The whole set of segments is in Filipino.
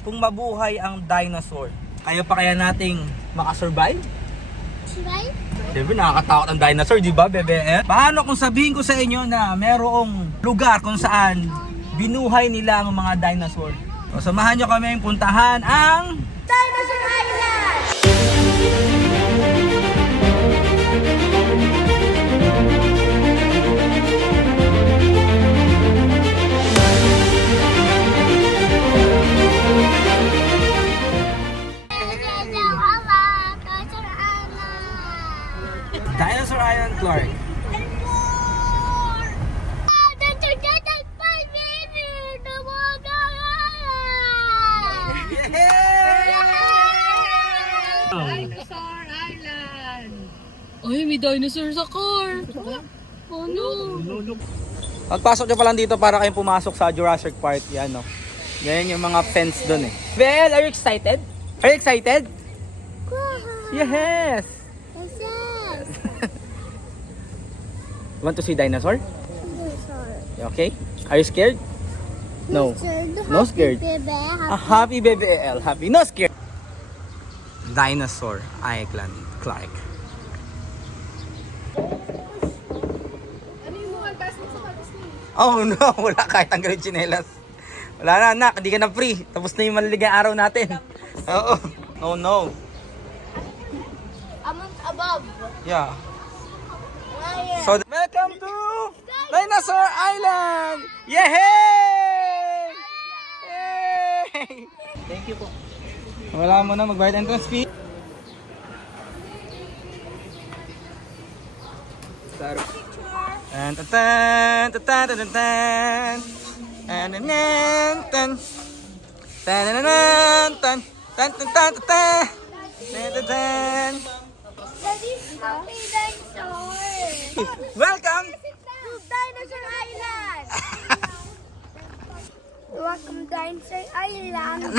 kung mabuhay ang dinosaur, kaya pa kaya nating makasurvive? Survive? Siyempre nakakatakot ang dinosaur, di ba, bebe? Paano kung sabihin ko sa inyo na merong lugar kung saan binuhay nila ang mga dinosaur? So, samahan nyo kami puntahan ang Dinosaur Island! Dinosaur Island, Clark. Dinosaur Island! Ay, may dinosaur sa car! Oh no! Pagpasok nyo pa lang dito para kayong pumasok sa Jurassic Park, yan no. Yan yung mga fence doon eh. Belle, are you excited? Are you excited? Yes! Want to see dinosaur? You okay? Are you scared? No. No scared. A happy baby L. Happy. No scared. Dinosaur Island, Clark. Ano yung mga classmates sa Disney? Oh no, wala kahit tanggalin tsinelas. Wala na anak, hindi ka na free. Tapos na yung maliligay araw natin. Oo. Oh no. A month above. Yeah. So, welcome to Dinosaur Island! Yay! Yay! Thank you po. Wala mo na magbayad entrance fee. Tan tan tan tan tan tan tan tan tan tan tan tan tan. Daddy's happy dinosaur. Welcome To Dinosaur Island. Welcome Dinosaur Island.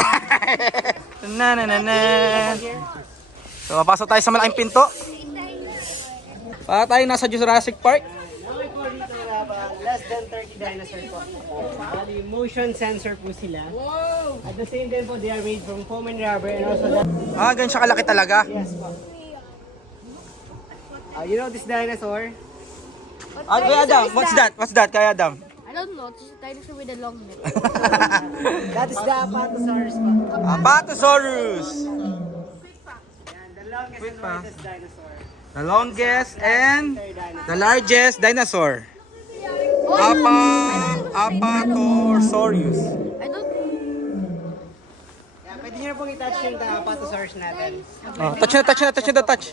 na na na na. So, papasok tayo sa malaking pinto. Para tayo nasa Jurassic Park. Less than 30 dinosaur po. Bali, motion sensor po sila. At the same time po, they are made from foam and rubber and also that. Ganyan siya kalaki talaga. Yes po. You know this dinosaur? Kuya Adam, what's that? What's that, Kuya Adam? I don't know. It's a dinosaur with a long neck. That is the Apatosaurus po. Apatosaurus. And the longest and largest dinosaur. The longest and the largest dinosaur. Apatosaurus. I don't Yeah, pwede nyo pong i-touch yung Apatosaurus natin. Oh, touch na, touch na, touch na, touch.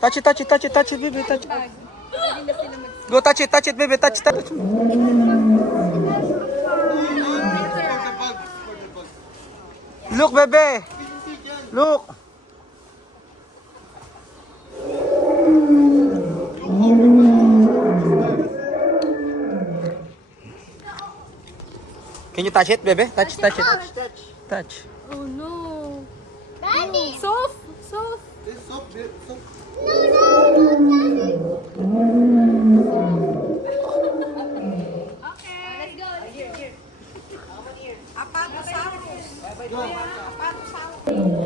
Touch it, touch it, touch it, touch it, baby, touch it. Go touch it, baby, touch it, touch it. Look, baby. Look. Can you touch it, baby? Touch, touch it. Touch. Oh no! Daddy. Soft! Soft!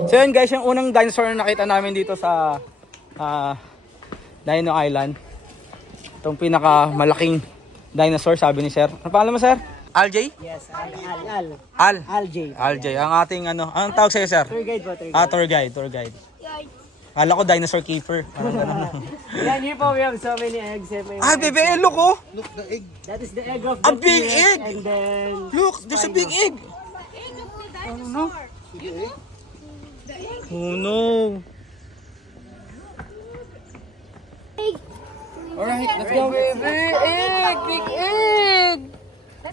So yun guys, yung unang dinosaur na nakita namin dito sa Dino Island. Itong pinakamalaking dinosaur, sabi ni Sir. Ano pangalan mo, Sir? Aljay? Yes, Aljay. Aljay. Ang ating ano, anong tawag sa'yo, Sir? Tour guide po, tour guide. Tour guide. Kala ko dinosaur keeper. Yan, here po we have so many eggs. Bebe, look oh! That is the egg of A the big T-Rex, egg! And then... Look, there's a big egg! Oh no! Oh no! Alright, let's go! Egg! Big egg!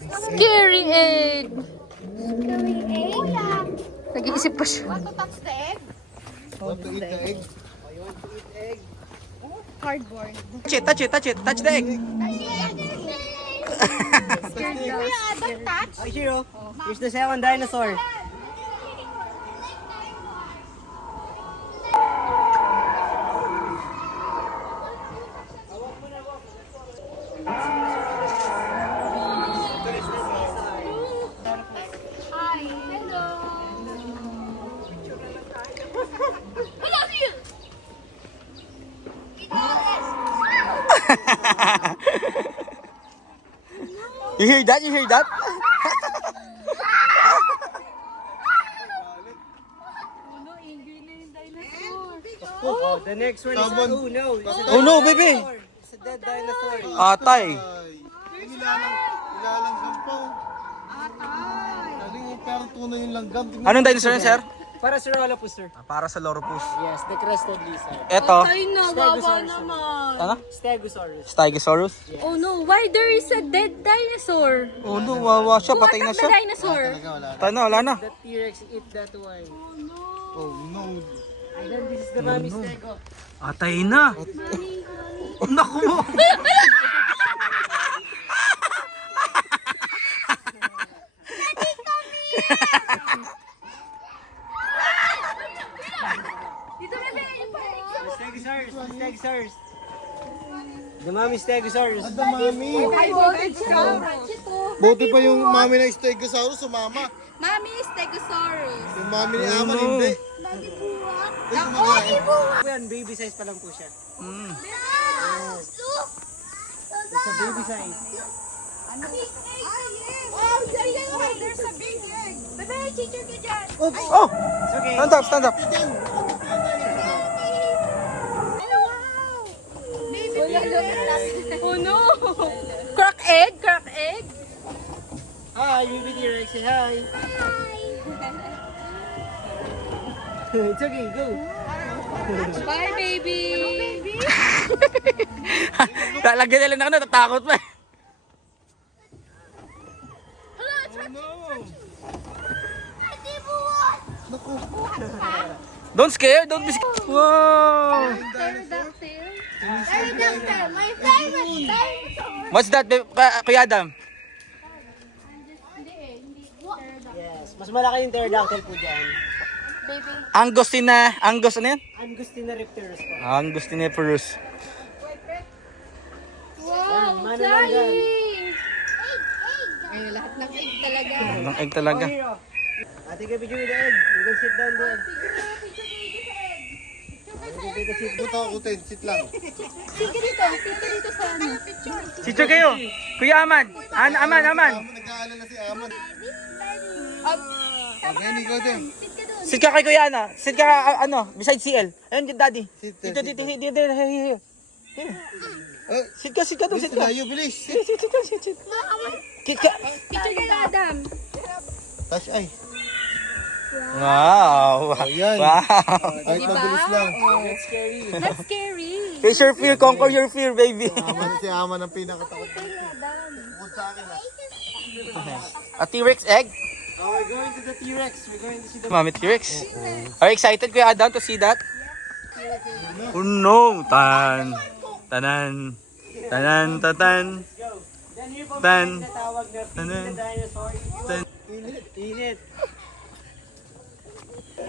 Scary egg! Nag-iisip pa siya. Cardboard. Touch it, touch the egg! Oh, Shiro, here's the second dinosaur. You hear that? You hear that? Oh, the next one is, oh no. Oh no, baby. It's a dead dinosaur. Atay. Nilalanggam pa. Galing yung parang tunay yung langgam. Tingnan Anong dinosaur yun, sir? Para sa Rolopus, sir. Para sa Loropus. Yes, the crested lizard. Eto. Ay, nabawa naman. Ano? Stegosaurus. Stegosaurus. Oh no, why there is a dead dinosaur? Oh no, wawa siya. Patay na What siya. the dinosaur? Patay na, wala na. The T-Rex eat that one. Oh no. And then this is the mommy stego. Atay na. Naku mo. The Stegosaurus. The mommy Stegosaurus. Ang mami. Buti pa yung mami ng Stegosaurus sumama. Mami Stegosaurus. Yung mami ni Aman hindi. Yan, baby size pa lang po siya. Mm. It's a baby size. Oh, there's a big egg. Bebe, teacher ka dyan. Oh! It's okay. Stand up, stand up. Oh no. Crack egg? Crack egg? Hi, baby T-Rex. Say hi. It's okay, go. Bye, baby. Lalagyan nila na ako, natatakot pa. Don't scare, don't be scared. Wow! Pterodactyl. My favorite dinosaur. What's that, Kuya Adam? Yes, mas malaki yung pterodactyl po dyan. Angostina, ano yan? Angostina reptilus po. Angostiniferous. Wow, Mano lang flying. Ay, lahat ng egg talaga. Ang egg talaga. Oh, hero. Take a picture with the egg. You can sit down there. You can take a seat. Buta ako, sit lang. Sige dito sa ano. Sito kayo. Kuya Aman. Aman. Nag-aalala si Aman. Okay, ikaw din. Sit ka kay Kuya Ana. Sit ka, beside CL. Ayun, daddy. Sit, Dito. Here. Sit ka doon, sit Bilis ka. tayo, bilis. Sit ka. Picture ka Adam. Touch ay. Wow. Ayan. Wow. Kahit mabilis lang. That's scary. That's scary. Face your fear, conquer your fear, baby. Aman si Aman ang pinakatakot. Bukod sa akin A T-Rex egg. Oh, we're going to the T-Rex. We're going to see the... Mami T-Rex. Are you excited, Kuya Adam, to see that? Oh no. Tanan. Then here po Tan. may tinatawag na feeding the dinosaur. Init.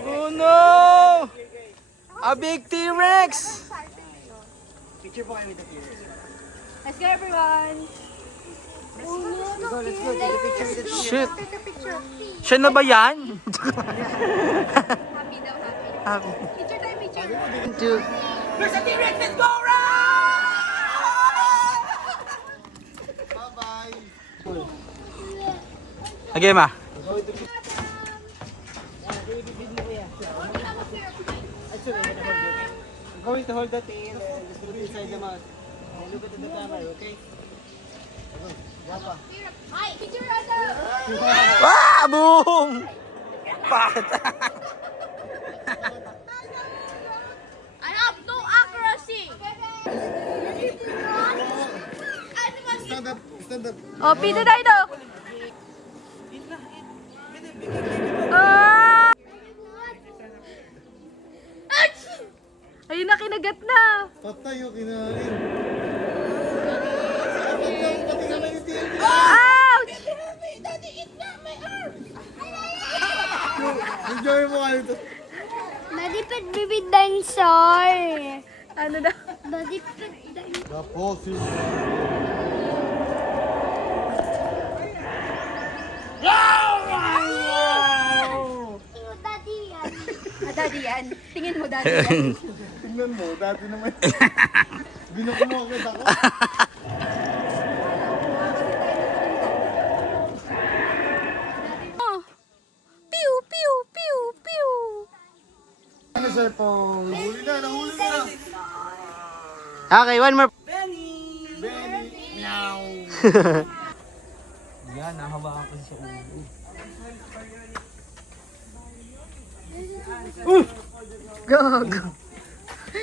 Oh no! A big T-Rex! Picture po kayo with the T-Rex. Let's go everyone. Let's go. Take a picture with the T-Rex. Shit. Siya na ba yan? Happy daw, happy. Picture tayo, picture. There's a T-Rex! Let's go! Run! Bye-bye. Okay, ma. I'm going to hold the tail and just look inside the mouth. And look at the camera, okay? Hi, picture Adam. Ah! Boom! Bakit? I have no accuracy. Stand up, stand up. Oh, pito tayo. Ah! Ayun na, kinagat na. Patay yung kinain. Ouch! Enjoy mo kayo ito. Madipit bibig dinosaur. Ano daw? Madipit dinosaur. Tapos yun. Daddy yan. Daddy yan. Tingin mo, daddy yan. Tingnan mo, dati naman. Binukuha ko ako. dinosaur pose. Huli na, nahuli mo na. Okay, one more. Benny, meow. Yan, nahawakan ko sa ulo. Gago.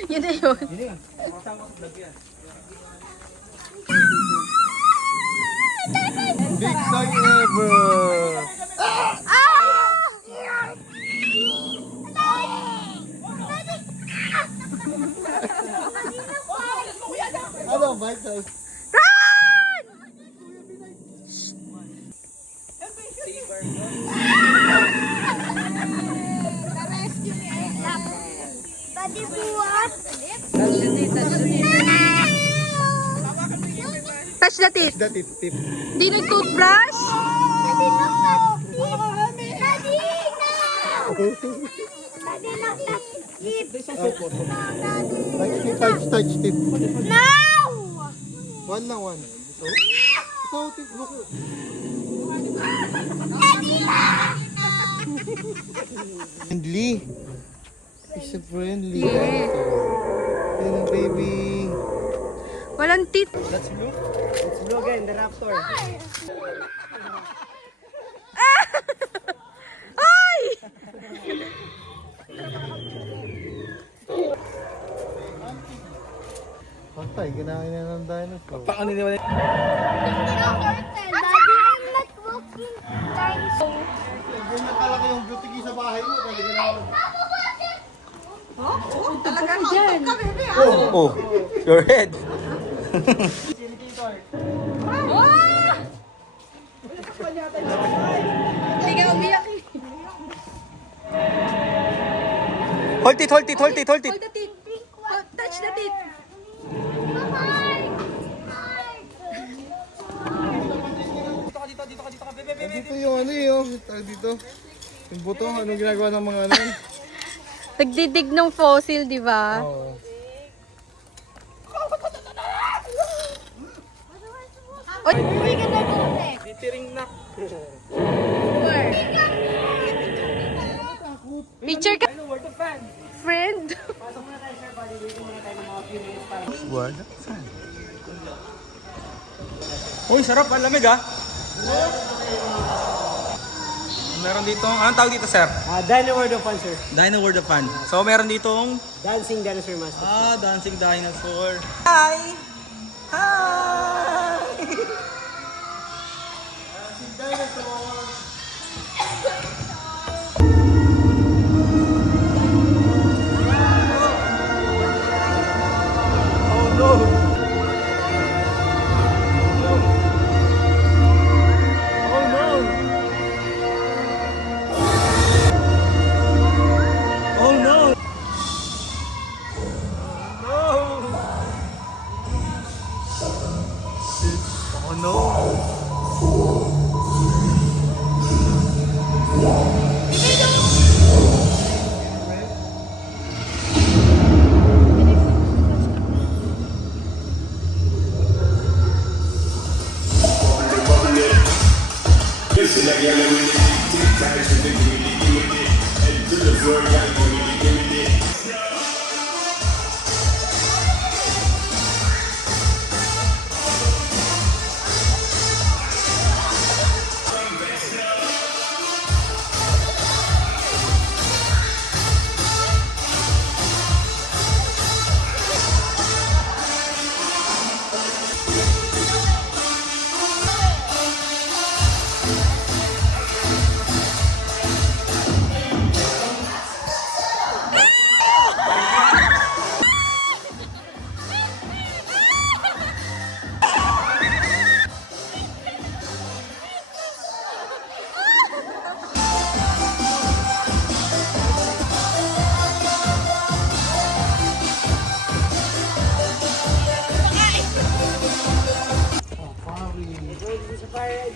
Yun na yun. Hindi nga. Kasama sa vlog yan. Big dog ever. Ano, Michael? Daddy, buhat. Touch the teeth. The tip-tip. Di nag-toothbrush? Daddy, no. Daddy, no. Daddy, no. Touch tip. No. One lang, one. Ito. Ito, tip. Look. Friendly. It's a friendly. Yes. And baby. Walang teeth. That's blue. It's blue again, the raptor. Ay! Patay, kinain na ng dinosaur. Paano nila? Daddy, I'm not walking dinosaur. Ganyan kalaki yung beauty key sa bahay mo. Talaga na. Oh, your head. Hindi ka umiyak. Hold it, hold it, hold it, hold it. Hold the teeth. Touch the teeth. Dito yung ano yun. Tawag dito. Yung buto. Anong ginagawa ng mga ano? Nagdidig ng fossil, di ba? Oo. Titiring na. Picture ka. Friend. Word. Uy, sarap. Ang lamig ah. Meron dito, anong tawag dito sir? Dino World of Fun, sir. Dino World of Fun. So meron ditong Dancing dinosaur master. dancing dinosaur. Hi! Hi! Oh no! Oh no! Oh no! Oh no!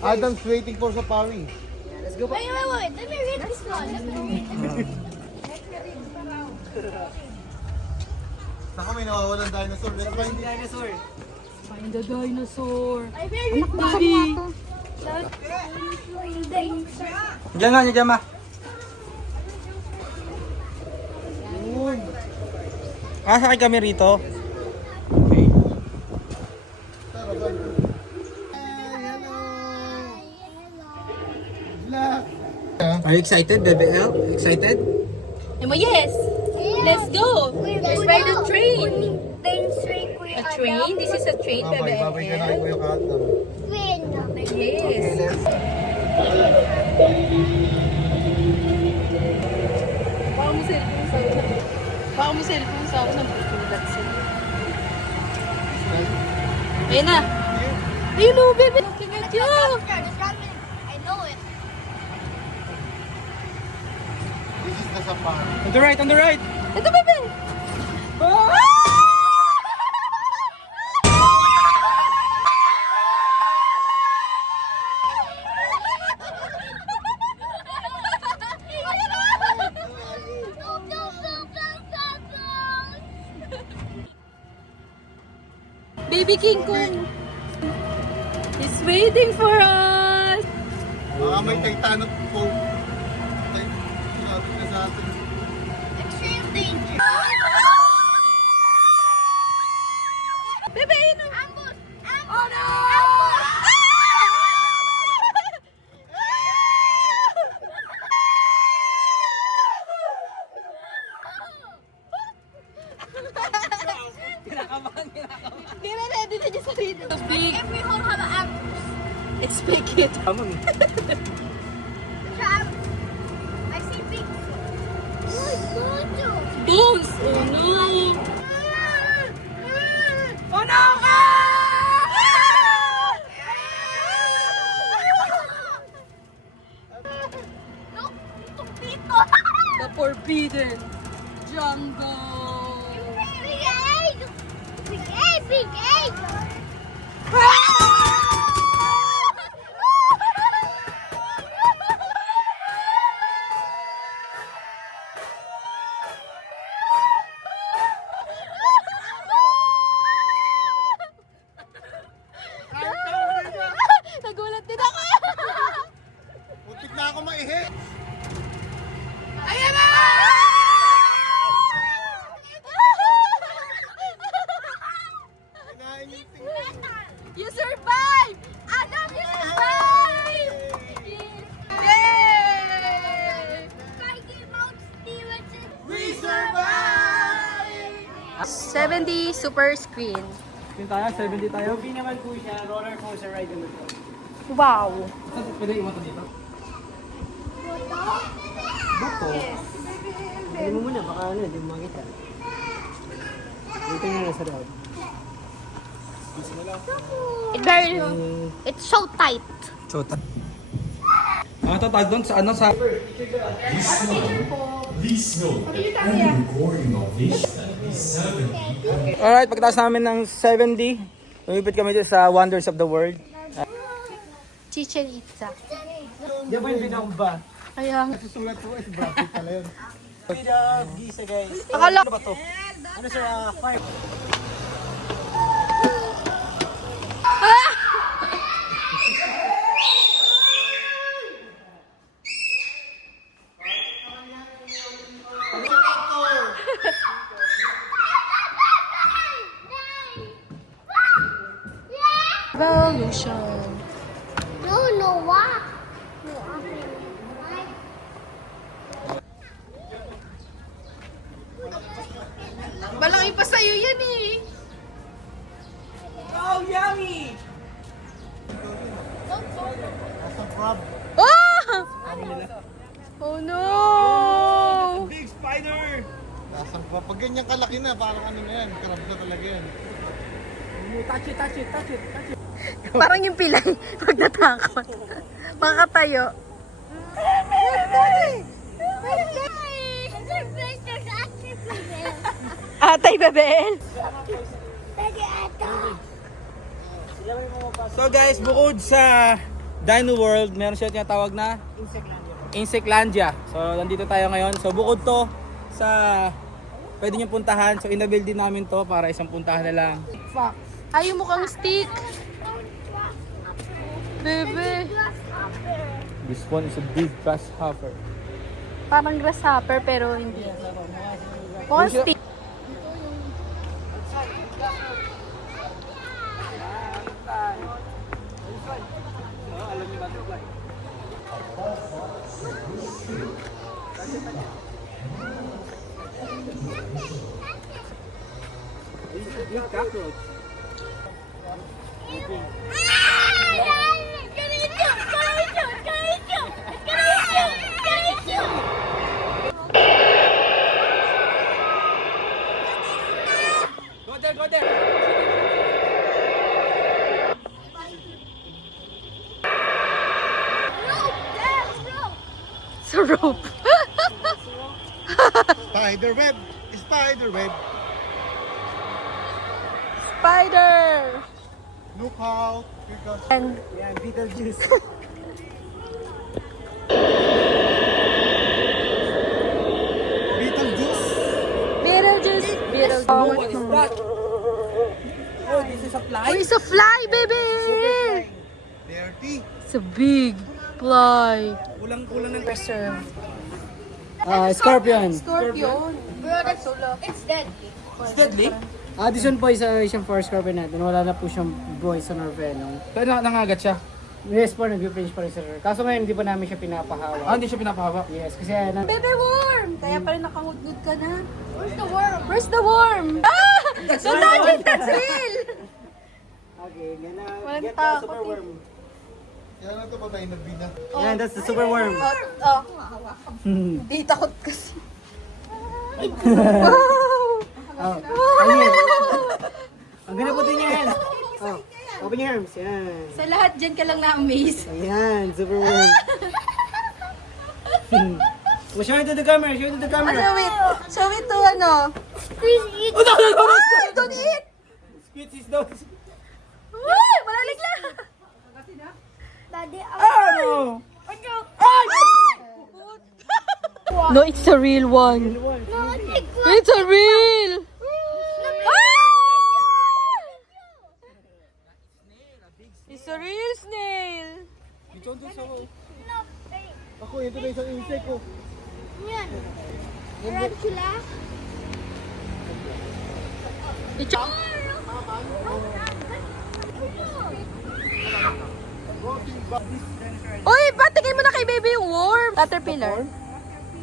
Adam's waiting for safari. Wait. Let me read this one. Saka may nawawalan dinosaur. Let's find it. Dinosaur. Find the dinosaur. I very Daddy. dinosaur. Diyan nga, diyan ma. Uy, Sakay kami rito. Okay. Are you excited, Bebe El? Excited? Yes. Let's go. Let's ride a train. A train? This is a train, Bebe. Babay ka na kay Kuya Kat. Yes. Baka mo cellphone sa ako ng pupulat sila. Ayun na. Ayun o, Bebe. Looking at you. I know it. This is the safari. On the right, on the right! Ito, Bebe. Baby King Kong. He's waiting for us. Baka may Titanic po. Sabi na sa atin. Extreme danger. Bebe, ayun o. Ambush! Ambush! Oh no! Hindi na ready na dyan sa rito. Big. Every hole have an ambush. It's big it. Come on. Trap. I see big. Bones! Oh no! Oh no! Look, dito. The forbidden jungle. Big egg! Big egg! Big egg! Nagulat din ako. Putik na ako maihi. Ayan na! Kinain yung tingin. You survived! Adam, you survived! Yay! Mighty Mount Stevenson. We survive! 70 super screen. Yun tayo, 70 tayo. Movie naman po siya, roller coaster ride naman po. Wow! Pwede iwan ko dito? Buko? Hindi mo muna, baka ano, hindi mo makita. Dito nyo na sa loob. It's so tight. So, ano tatawag doon? Sa ano? Sa... Alright, pagkatapos namin ng 70, lumipit kami dito sa Wonders of the World. Chichen Itza. Diyan po yung binamba. Kaya Susulat po is Brad Pitt pala yun. Gisa guys. akala Ano ba to? Ano sir, fire? Evolution. No, what? Malaki pa sa'yo yan eh. Oh, yummy! Sa crab. Oh! Oh no! Big spider! Nasa crab. Pag ganyan kalaki na, parang ano na yan. Crab na talaga yan. Touch it, touch it, touch it, touch it. Parang yung pilay pag natakot. Makatayo. Atay, Bebel. So guys, bukod sa Dino World, meron siya tinatawag na Insectlandia. So nandito tayo ngayon. So bukod to sa pwede nyo puntahan. So inabuild din namin to para isang puntahan na lang. Ay, yung mukhang stick. Bebe. This one is a big grasshopper. Parang grasshopper pero hindi. Mukhang stick. Big cockroach. Go there, go there. Sa rope. Spider web! Spider web! Spider! Look out! Here comes. And Yan, Beetlejuice. Beetlejuice! Beetlejuice. Beetlejuice. Oh, what is that? Oh, this is a fly? Oh, it's a fly, baby! Dirty! It's a big fly. Kulang-kulang ng Preserve. Scorpion. Scorpion. It's dead. It's deadly? This one po isang first scorpion natin. Wala na po siyang poison or venom. Pero nangagat siya. Yes po, nag-finish pa rin sir. Kaso ngayon, hindi pa namin siya pinapahawa. Hindi siya pinapahawak. Yes, kasi Baby worm! Kaya pala nakangudgud ka na. Where's the worm? Where's the worm? Ah! Don't touch it! That's real! Okay, gonna Walang get the takot super eh. worm. Yan na ito patay na bina. Yan, that's the super worm. Oh. Di takot kasi. Wow! Oh, ayun. Ang ganda po din yan. Oh, open your arms. Yan. Sa lahat dyan ka lang na-amaze. Ayan, super worm. Well, show it to the camera, show it to the camera. Show it to ano. Please eat. Oh, no! Ah! Don't eat! Squid is those. Uy! Malalig lang! Daddy, Oh, no! No, it's a real one. no, it's It's a real! It's a real snail. Ako, ito na isang insect ko. Yan. Tarantula. Uy, patigay mo na kay baby yung worm. Caterpillar.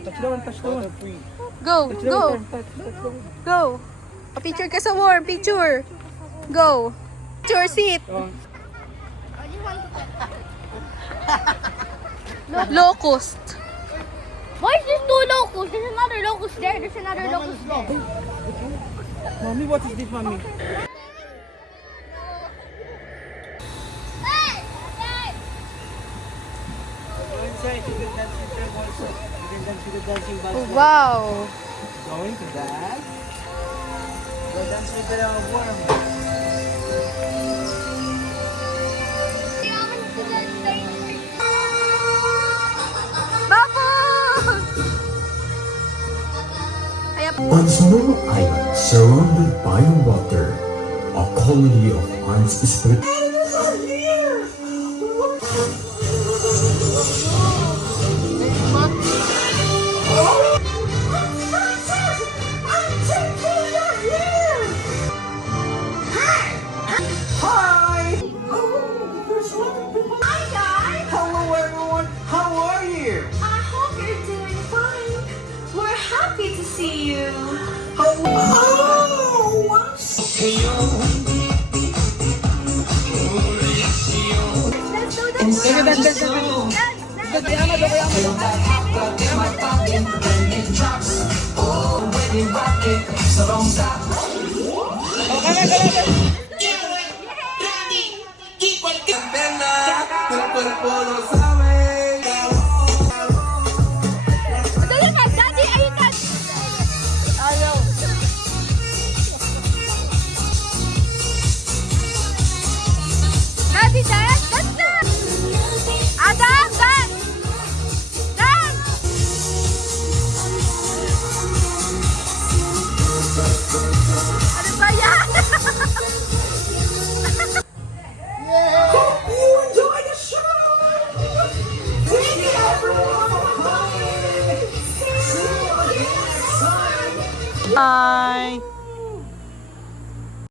Touchdown, touchdown. Go, go. Go. Picture ka sa worm. Picture. Go. Picture, sit. Locust. Why is there two locusts? There's another locust there. There's another locust there. Mommy, what is this, mommy? Inside, you can dance with them also. You can dance with the dancing balls. Wow. Going to that? Go dance with the worm. Bubbles! On small island surrounded by water, a colony of ants is Hello everyone, how are you? I hope you're doing fine. We're happy to see you. Dali na, Daddy, ayun na. Ayaw. Daddy, dance, dance na. Adam, dance. Dance. Ano ba yan? Hope you enjoy the show. Thank you everyone for coming. See you again next time. Bye.